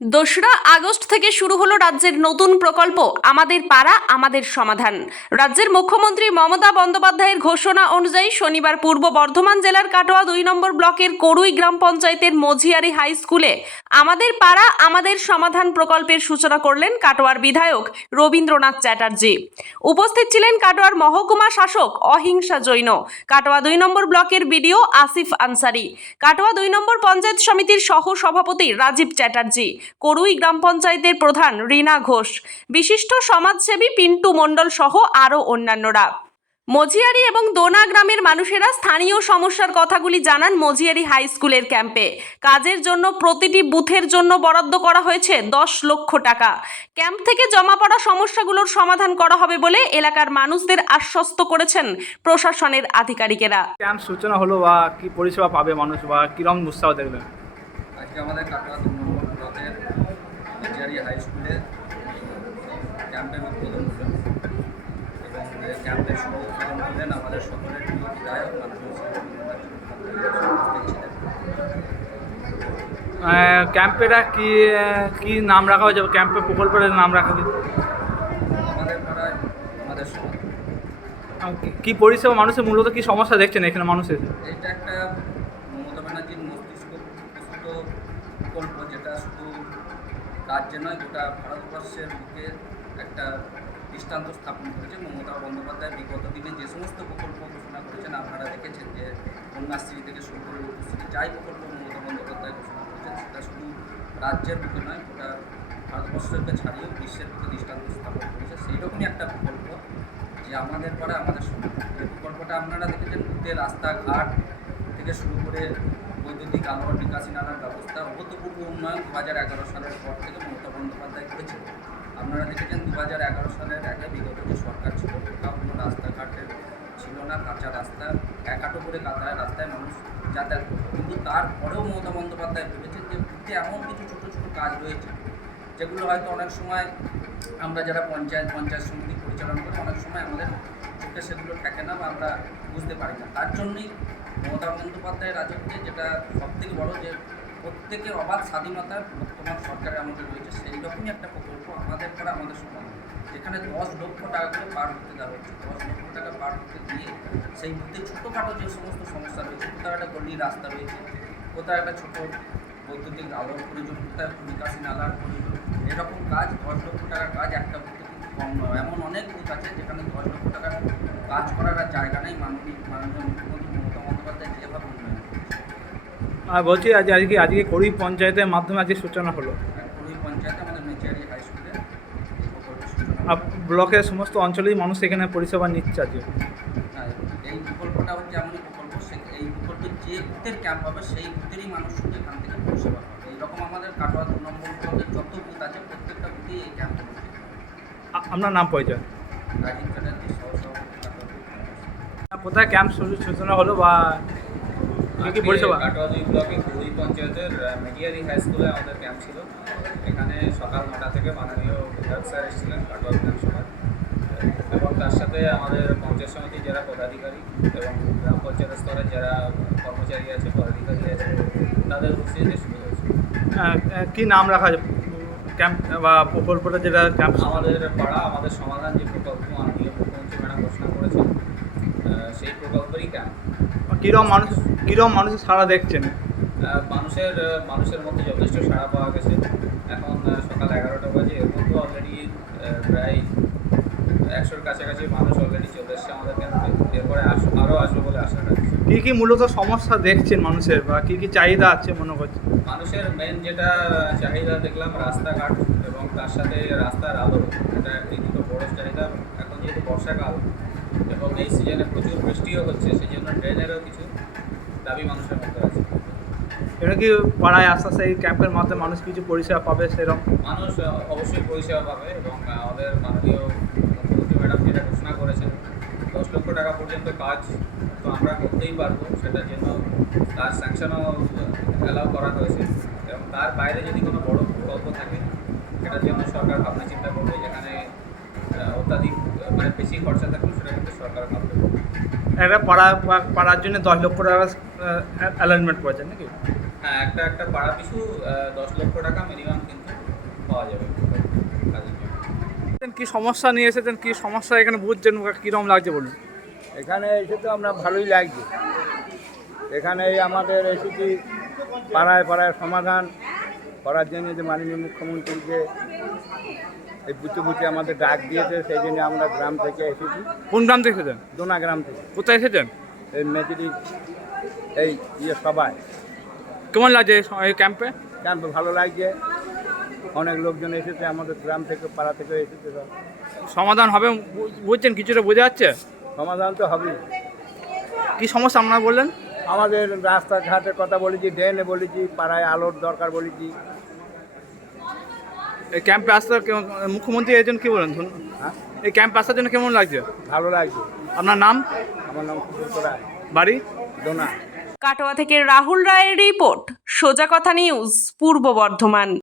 দোসরা আগস্ট থেকে শুরু হলো রাজ্যের নতুন প্রকল্প আমাদের পাড়া আমাদের সমাধান। রাজ্যের মুখ্যমন্ত্রী মমতা বন্দ্যোপাধ্যায়ের ঘোষণা অনুযায়ী শনিবার পূর্ব বর্ধমান জেলার কাটোয়া 2 নম্বর ব্লকের করুই গ্রাম পঞ্চায়েতের মঝিয়ারি হাই স্কুলে আমাদের পাড়া আমাদের সমাধান প্রকল্পের সূচনা করলেন কাটোয়ার বিধায়ক রবীন্দ্রনাথ চ্যাটার্জি। উপস্থিত ছিলেন কাটোয়ার মহকুমা শাসক অহিংসা জৈন, কাটোয়া 2 নম্বর ব্লকের বিডিও আসিফ আনসারি, কাটোয়া 2 নম্বর পঞ্চায়েত সমিতির সহ সভাপতি রাজীব চ্যাটার্জি, করুই গ্রাম পঞ্চায়েতের প্রধান রীনা ঘোষ, বিশিষ্ট সমাজসেবী পিন্টু মণ্ডল সহ আরও অন্যান্যরা। মঝিয়ারি এবং দোনা গ্রামের মানুষেরা স্থানীয় সমস্যার কথাগুলি জানান মঝিয়ারি হাই স্কুলের ক্যাম্পে। কাজের জন্য প্রতিটি বুথের জন্য বরাদ্দ করা হয়েছে 10 লক্ষ টাকা। ক্যাম্প থেকে জমা পড়া সমস্যাগুলোর সমাধান করা হবে বলে এলাকার মানুষদের আশ্বস্ত করেছেন প্রশাসনের আধিকারিকেরা। ক্যাম্প সূচনা হলো বা কি পরিষেবা পাবে মানুষ বা কিরকম উৎসাহ দেখবেন? আজকে আমাদের কাটোয়া 2 নম্বর ব্লকের মঝিয়ারি হাই স্কুলে ক্যাম্পের উদ্বোধন হলো এবং ক্যাম্পের শুভ উদ্বোধন করলেন আমাদের সকলের প্রিয় বিধায়ক ক্যাম্পেরা কি কি নাম রাখা হয়েছে? ক্যাম্পের প্রকল্পের নাম রাখা হয়েছে আমাদের পাড়ায় আমাদের সমাজ। কি পরিষেবা মানুষের মূলত কি সমস্যা দেখছেন এখানে মানুষের? এটা একটা মমতা ব্যানার্জির মস্তিষ্ক প্রস্তুত প্রকল্প, যেটা শুধু রাজ্যে নয় গোটা ভারতবর্ষের বুকে একটা দৃষ্টান্ত স্থাপন করেছে। মমতা বন্দ্যোপাধ্যায় বিগত দিনে যে সমস্ত প্রকল্প ঘোষণা করেছেন আপনারা দেখেছেন, যে কন্যাশ্রী থেকে শুরু করে রূপশ্রী, যাই প্রকল্প মমতা বন্দ্যোপাধ্যায় ঘোষণা করেছেন সেটা শুধু রাজ্যের বুকে নয় গোটা ভারতবর্ষকে ছাড়িয়েও বিশ্বের বুকে দৃষ্টান্ত স্থাপন করেছে। সেই রকমই একটা প্রকল্প যে আমাদের পাড়া আমাদের সমাজ। এই প্রকল্পটা আপনারা দেখেছেন, বুথে রাস্তাঘাট থেকে শুরু করে বৈদ্যুতিক আলো, নিকাশি নালার ব্যবস্থা, অভূতপূর্ব উন্নয়ন 2011 সালের পর থেকে মমতা বন্দ্যোপাধ্যায় করেছেন। আপনারা দেখেছেন 2011 সালের আগে বিগত যে সরকার ছিল কোথাও কোনো রাস্তাঘাটের ছিল না, কাঁচা রাস্তা, একাটো করে কাঁচা রাস্তায় মানুষ যাতায়াত করত। কিন্তু তারপরেও মমতা বন্দ্যোপাধ্যায় ভেবেছেন যে বুথে এমন কিছু ছোটো ছোটো কাজ রয়েছে যেগুলো হয়তো অনেক সময় আমরা যারা পঞ্চায়েত সমিতি পরিচালনা করি অনেক সময় আমাদের চোখে সেগুলো থাকে না বা আমরা বুঝতে পারি না। তার জন্যই মমতা বন্দ্যোপাধ্যায়ের রাজত্বে যেটা সবথেকে বড়, যে প্রত্যেকের অবাধ স্বাধীনতা বর্তমান সরকারের আমাদের রয়েছে, সেই রকমই একটা প্রকল্প আমাদের পাড়া আমাদের সমাজ, যেখানে 10 লক্ষ টাকা করে পার হতে দেওয়া হচ্ছে। 10 লক্ষ টাকা পার হতে দিয়ে সেই বুথে ছোটোখাটো যে সমস্ত সমস্যা রয়েছে, কোথাও একটা গলি রাস্তা রয়েছে, কোথাও একটা ছোটো বৈদ্যুতিক আলোর প্রয়োজন, কোথাও নিকাশি নালার প্রয়োজন, এরকম কাজ 10 লক্ষ টাকার কাজ একটা বুথে কিন্তু কম নয়। এমন অনেক বুথ আছে যেখানে 10 লক্ষ টাকার কাজ করার আর জায়গা নেই। মাননীয় মুখ্যমন্ত্রী মমতা বন্দ্যোপাধ্যায় যেভাবে উন্নয়ন করছে। আর বলছি আজকে করুই পঞ্চায়েতের মাধ্যমে আজকে সূচনা হলো। করুই পঞ্চায়েতে আমাদের মঝিয়ারি হাই স্কুলে এই প্রকল্পের সূচনা। ব্লকের সমস্ত অঞ্চলেই মানুষ এখানে পরিষেবা নিচ্ছে আজকে। হ্যাঁ, এই প্রকল্পটা হচ্ছে এমনই প্রকল্প, এই প্রকল্পের যে বুথের ক্যাম্প হবে সেই বুথেরই মানুষ শুধু এখান থেকে পরিষেবা পাবে। এইরকম আমাদের কাটোয়া 2 নম্বর ব্লকের যত বুথ আছে প্রত্যেকটা বুথেই এই ক্যাম্প হবে। আপনার নাম পরিচয়? রাজীব চ্যাটার্জি, সহসভাপতি কাটোয়া। কোথায় ক্যাম্প সূচনা হলো বা কী কী পরিষেবা? কাটোয়া 2 ব্লকে করুই পঞ্চায়েতের মঝিয়ারি হাই স্কুলে আমাদের ক্যাম্প ছিল। এখানে সকাল 9টা থেকে মাননীয় বিধায়ক স্যার এসেছিলেন কাটোয়া বিধানসভায়, এবং তার সাথে আমাদের পঞ্চায়েত সমিতির যারা পদাধিকারী এবং গ্রাম পঞ্চায়েত স্তরের যারা কর্মচারী আছে, পদাধিকারী আছে, তাদের উপস্থিতিতে শুরু হয়েছে। কি নাম রাখা আছে ক্যাম্প বা প্রকল্পটা, যেটা ক্যাম্প? আমাদের পাড়া আমাদের সমাধান যে প্রকল্প মাননীয় মুখ্যমন্ত্রী ম্যাডাম ঘোষণা করেছেন, সেই প্রকল্পেরই ক্যাম্প। কীরকম মানুষের সাড়া দেখছেন? মানুষের মধ্যে যথেষ্ট সাড়া পাওয়া গেছে। এখন সকাল 11টা বাজে, এর মধ্যে অলরেডি প্রায় 100-র কাছাকাছি মানুষ অলরেডি চলে এসছে আমাদের ক্যাম্পে। এরপরে আরও আসবে বলে আশা রাখছি। কী মূলত সমস্যা দেখছেন মানুষের বা কী চাহিদা আছে মনে করছে? মানুষের মেন যেটা চাহিদা দেখলাম রাস্তাঘাট এবং তার সাথে রাস্তার আলো, এটা এই দুটো বড় চাহিদা। এখন যেহেতু বর্ষাকাল এবং এই সিজনে প্রচুর বৃষ্টিও হচ্ছে, সেই জন্য ড্রেনেরও কিছু দাবি মানুষের মধ্যে আছে। এটা কি পাড়ায় আস্তে আস্তে এই ক্যাম্পের মাধ্যমে মানুষ কিছু পরিষেবা পাবে সেরকম? মানুষ অবশ্যই পরিষেবা পাবে এবং আমাদের মাননীয় মুখ্যমন্ত্রী ম্যাডাম যেটা ঘোষণা করেছেন 10 লক্ষ টাকা পর্যন্ত কাজ তো আমরা করতেই পারবো, সেটার জন্য কাজ স্যাংশনও অ্যালাউ করা হয়েছে। এবং তার বাইরে যদি কোনো বড় প্রকল্প থাকে সেটার জন্য সরকার ভাবনা চিন্তা করবে, যেখানে অত্যাধিক মানে বেশি খরচা থাকবে সেটা কিন্তু সরকার ভাববে। একটা পাড়ার জন্য 10 লক্ষ টাকা অ্যালাইনমেন্ট করেছেন নাকি? হ্যাঁ, একটা পাড়া পিছু 10 লক্ষ টাকা মিনিমাম কিন্তু পাওয়া যাবে কাজের জন্য। কি সমস্যা নিয়ে এসেছেন, কি সমস্যা এখানে বুঝছেন, কীরকম লাগছে বলুন? এখানে এসে তো আমরা ভালোই লাগছে। এখানে আমাদের এসেছি পাড়ায় পাড়ায় সমাধান করার জন্য, যে মাননীয় মুখ্যমন্ত্রীকে এই বুঝতে বুঝতে আমাদের ডাক দিয়েছে, সেই জন্য আমরা গ্রাম থেকে এসেছি। কোন গ্রাম থেকে এসেছেন? দোনা গ্রাম থেকে। কোথায় এসেছেন? এই মেজরি এই সবাই কেমন লাগছে এই ক্যাম্পে? ক্যাম্পে ভালো লাগছে। অনেক লোকজন এসেছে আমাদের গ্রাম থেকে, পাড়া থেকে এসেছে। সব সমাধান হবে বুঝছেন? কিছুটা বোঝা যাচ্ছে? সমাধান তো হবেই। কি সমস্যা আপনারা বললেন? আমাদের রাস্তাঘাটের কথা বলেছি, ড্রেনে বলেছি, পাড়ায় আলোর দরকার বলেছি। এই ক্যাম্পে আসতে মুখ্যমন্ত্রী এর জন্য কী বলেন? হ্যাঁ, এই ক্যাম্পে আসার জন্য কেমন লাগছে? ভালো লাগছে। আপনার নাম? আমার নাম সুব্রত রায়, বাড়ি? দোনা। কাটোয়া থেকে রাহুল রায়ের রিপোর্ট, সোজা কথা নিউজ, পূর্ব বর্ধমান।